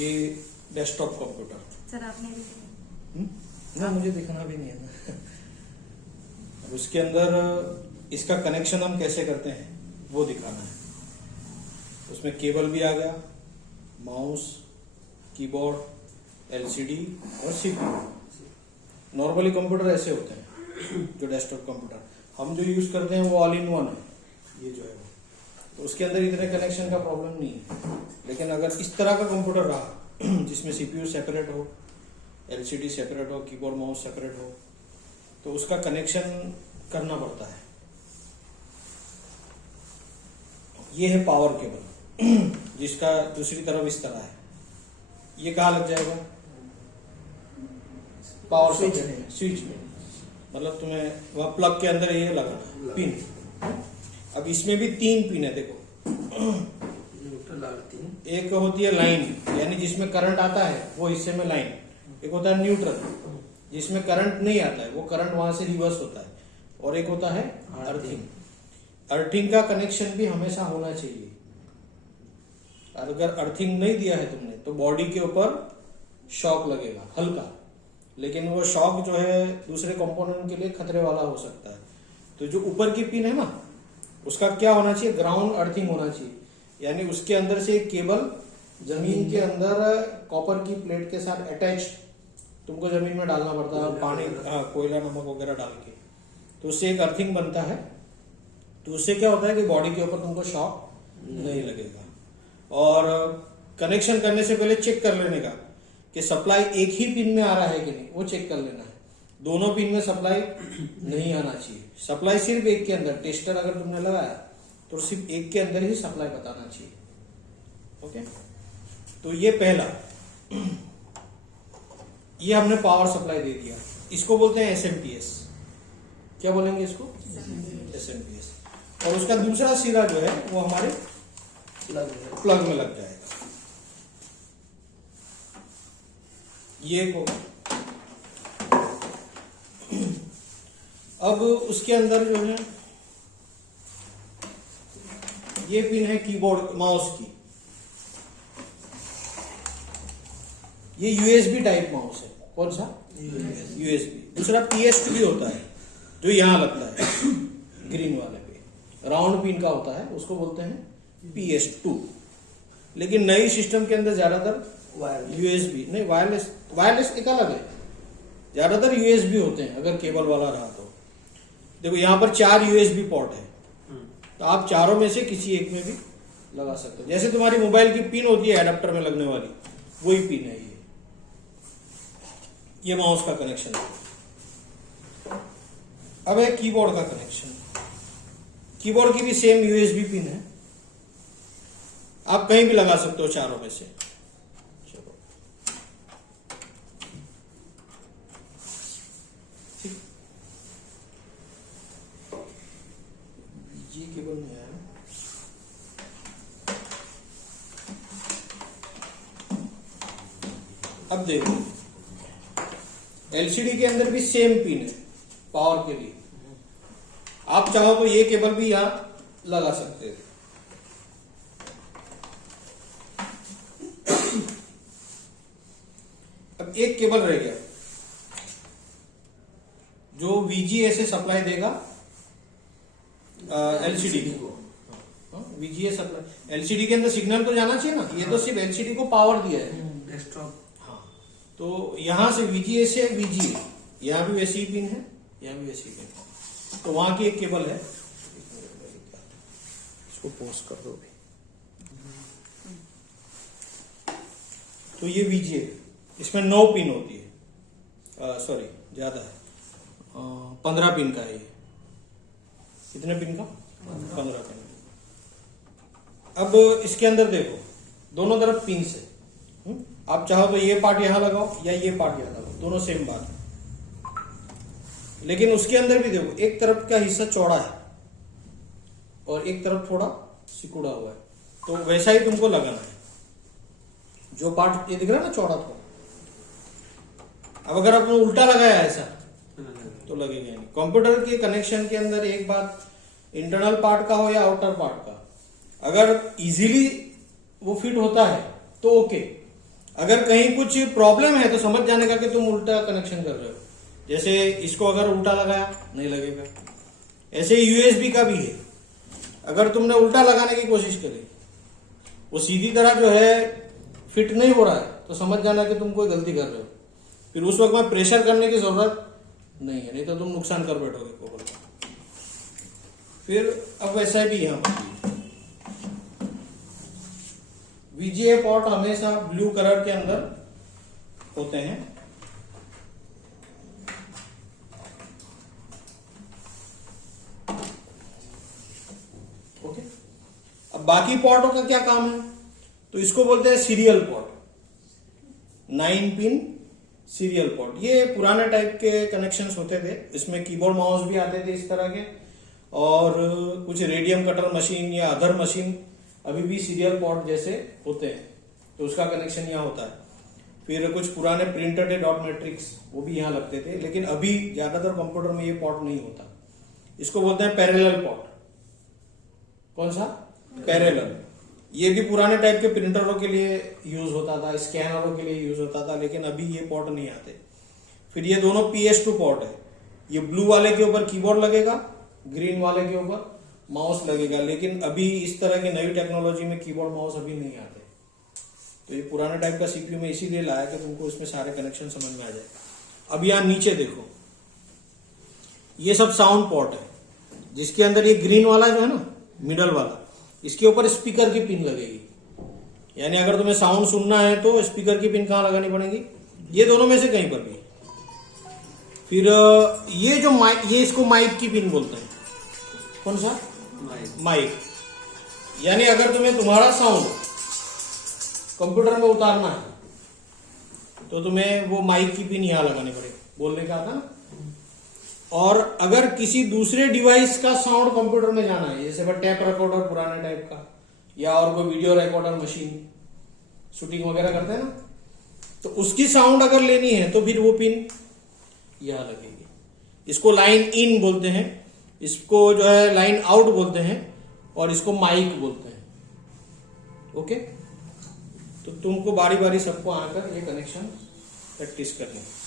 ये desktop computer. Sir आपने भी ना मुझे दिखाना भी नहीं है ना। अब उसके अंदर इसका कनेक्शन हम कैसे करते हैं वो दिखाना है। उसमें केबल भी आ गया, माउस, कीबोर्ड, एलसीडी और सीपीयू। नॉर्मली कंप्यूटर ऐसे होते हैं जो डेस्कटॉप कंप्यूटर हम जो यूज करते हैं वो ऑल इन वन है। ये जो है तो उसके अंदर इतने कनेक्शन का प्रॉब्लम नहीं है। लेकिन अगर इस तरह का कंप्यूटर रहा जिसमें सीपीयू सेपरेट हो, एलसीडी सेपरेट हो, कीबोर्ड माउस सेपरेट हो, तो उसका कनेक्शन करना पड़ता है। ये है पावर केबल जिसका दूसरी तरफ इस तरह है। ये कहाँ लग जाएगा? पावर स्विच में, मतलब तुम्हें वह प्लग के अंदर ये लगाना पिन। अब इसमें भी 3 पिन है देखो। एक होती है लाइन, यानी जिसमें करंट आता है वो हिस्से में लाइन। एक होता है न्यूट्रल, जिसमें करंट नहीं आता है, वो करंट वहां से रिवर्स होता है। और एक होता है अर्थिंग। अर्थिंग का कनेक्शन भी हमेशा होना चाहिए। अगर अर्थिंग नहीं दिया है तुमने तो बॉडी के ऊपर शॉक लगेगा हल्का, लेकिन वो शॉक जो है दूसरे कंपोनेंट के लिए खतरे वाला हो सकता है। तो जो ऊपर की पिन है ना, उसका क्या होना चाहिए? ग्राउंड अर्थिंग होना चाहिए, यानी उसके अंदर से एक केबल जमीन के अंदर कॉपर की प्लेट के साथ अटैच तुमको जमीन में डालना पड़ता है, पानी कोयला नमक वगैरह डाल के, तो उससे एक अर्थिंग बनता है। तो उससे क्या होता है कि बॉडी के ऊपर तुमको शॉक नहीं लगेगा। और कनेक्शन करने से पहले चेक कर लेने का कि सप्लाई एक ही पिन में आ रहा है कि नहीं, वो चेक कर लेना है। दोनों पिन में सप्लाई नहीं आना चाहिए। सप्लाई सिर्फ एक के अंदर, टेस्टर अगर तुमने लगाया तो सिर्फ एक के अंदर ही सप्लाई बताना चाहिए। ओके, तो ये पहला, ये हमने पावर सप्लाई दे दिया। इसको बोलते हैं एसएमपीएस। क्या बोलेंगे इसको? एसएमपीएस। और उसका दूसरा सिरा जो है वो हमारे प्लग में लग जाएगा। ये को अब उसके अंदर जो है ये पिन है कीबोर्ड माउस की। ये यूएसबी टाइप माउस है। कौन सा? यूएसबी। दूसरा PS2 भी होता है जो यहां लगता है ग्रीन वाले पे, राउंड पिन का होता है, उसको बोलते हैं PS2। लेकिन नई सिस्टम के अंदर ज्यादातर यूएसबी नहीं, वायरलेस एक अलग है। ज्यादातर यूएसबी होते हैं अगर केबल वाला रहा तो। देखो यहाँ पर 4 यूएसबी पोर्ट है, तो आप चारों में से किसी एक में भी लगा सकते हो। जैसे तुम्हारी मोबाइल की पिन होती है एडाप्टर में लगने वाली, वही पिन है ये माउस का कनेक्शन है। अब है कीबोर्ड का कनेक्शन। कीबोर्ड की भी सेम यूएसबी पिन है, आप कहीं भी लगा सकते हो चारों में से। चलो ठीक, ये केबल में है। अब देखो एलसीडी के अंदर भी सेम पिन है पावर के लिए। आप चाहो तो ये केबल भी यहां लगा सकते हैं। अब एक केबल रह गया जो VGA से सप्लाई देगा एलसीडी को। VGA सप्लाई, एलसीडी के अंदर सिग्नल तो जाना चाहिए ना, ये तो सिर्फ एलसीडी को पावर दिया है। तो यहां से VGA से VGA, यहां भी वैसी पिन है, यहां भी वैसी पिन है। तो वहां की एक केबल है, इसको पोस्ट कर दो भी। तो ये VGA, इसमें 9 पिन होती है, सॉरी ज्यादा है, 15 पिन का है ये। कितने पिन का? 15 पिन। अब इसके अंदर देखो दोनों तरफ पिन से, आप चाहो तो ये पार्ट यहां लगाओ या ये पार्ट यहां लगाओ, दोनों सेम बात है। लेकिन उसके अंदर भी देखो एक तरफ का हिस्सा चौड़ा है और एक तरफ थोड़ा सिकुड़ा हुआ है, तो वैसा ही तुमको लगाना है। जो पार्ट ये दिख रहा है ना चौड़ा थोड़ा, अब अगर आपने उल्टा लगाया ऐसा तो लगेगा नहीं। कंप्यूटर के कनेक्शन के अंदर एक बात, इंटरनल पार्ट का हो या आउटर पार्ट का, अगर इजीली वो फिट होता है तो ओके, अगर कहीं कुछ प्रॉब्लम है तो समझ जाने का कि तुम उल्टा कनेक्शन कर रहे हो। जैसे इसको अगर उल्टा लगाया नहीं लगेगा। ऐसे ही यूएसबी का भी है, अगर तुमने उल्टा लगाने की कोशिश करी, वो सीधी तरह जो है फिट नहीं हो रहा है, तो समझ जाना कि तुम कोई गलती कर रहे हो। फिर उस वक्त में प्रेशर करने की जरूरत नहीं है, नहीं तो तुम नुकसान कर बैठोगे केबल का। फिर अब वैसा भी यहां पर वीजीए पोर्ट हमेशा ब्लू कलर के अंदर होते हैं। ओके, अब बाकी पोर्टों का क्या काम है, तो इसको बोलते हैं serial port, 9 pin serial port. ये पुराने टाइप के कनेक्शंस होते थे, इसमें कीबोर्ड माउस भी आते थे इस तरह के, और कुछ रेडियम कटर मशीन या अदर मशीन अभी भी सीरियल पोर्ट जैसे होते हैं, तो उसका कनेक्शन यहाँ होता है। फिर कुछ पुराने प्रिंटेड डॉट मैट्रिक्स वो भी यहाँ लगते थे, लेकिन अभी ज्यादातर कंप्यूटर में ये पोर्ट नहीं होता। इसको बोलते हैं पैरेलल पोर्ट। कौन सा? पैरेलल। ये भी पुराने टाइप के प्रिंटरों के लिए यूज होता था, स्कैनरों के लिए यूज होता था, लेकिन अभी ये पोर्ट नहीं आते। फिर ये दोनों PS2 पोर्ट है। ये ब्लू वाले के ऊपर कीबोर्ड लगेगा, ग्रीन वाले के ऊपर माउस लगेगा, लेकिन अभी इस तरह की नई टेक्नोलॉजी में कीबोर्ड माउस अभी नहीं आते। तो ये पुराने टाइप का सीपीयू में इसीलिए लाया कि तुमको इसमें सारे कनेक्शन समझ में आ जाए। अब यहाँ नीचे देखो, ये सब साउंड पोर्ट है, जिसके अंदर ये ग्रीन वाला जो है ना, मिडल वाला, इसके ऊपर स्पीकर की पिन लगेगी। यानी अगर तुम्हें साउंड सुनना है तो स्पीकर की पिन कहाँ लगानी पड़ेगी? ये दोनों में से कहीं पर भी। फिर ये जो माइक, ये इसको माइक की पिन बोलते हैं। कौन सा? माइक। यानी अगर तुम्हें तुम्हारा साउंड कंप्यूटर में उतारना है तो तुम्हें वो माइक की पिन यहां लगानी पड़ेगी, बोलने का था ना। और अगर किसी दूसरे डिवाइस का साउंड कंप्यूटर में जाना है, जैसे टैप रिकॉर्डर पुराने टाइप का, या और कोई वीडियो रिकॉर्डर मशीन, शूटिंग वगैरह करते हैं ना, तो उसकी साउंड अगर लेनी है तो फिर वो पिन यहां लगेगी। इसको लाइन इन बोलते हैं, इसको जो है लाइन आउट बोलते हैं, और इसको माइक बोलते हैं। ओके, तो तुमको बारी बारी सबको आकर ये कनेक्शन प्रैक्टिस करनी है।